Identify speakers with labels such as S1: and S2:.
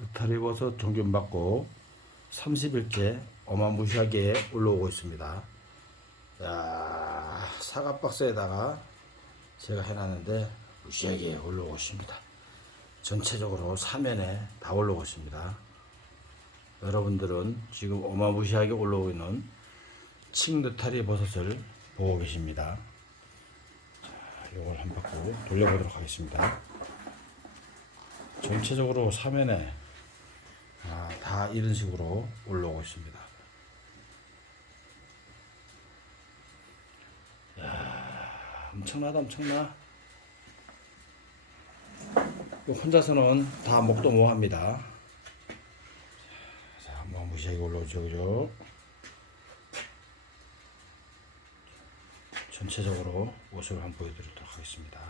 S1: 느타리버섯 종균받고 30일째 어마무시하게 올라오고 있습니다. 야 사과 박스에다가 제가 해놨는데 무시하게 올라오고 있습니다. 전체적으로 사면에 다 올라오고 있습니다. 여러분들은 지금 어마무시하게 올라오고 있는 칡느타리 버섯을 보고 계십니다. 자, 요걸 한 바퀴 돌려보도록 하겠습니다. 전체적으로 사면에 아, 다 이런 식으로 올라오고 있습니다. 야, 엄청나다 엄청나. 혼자서는 다 먹도 못 합니다. 자, 한번 무시하게 올라오죠, 그죠? 전체적으로 모습을 한번 보여드리도록 하겠습니다.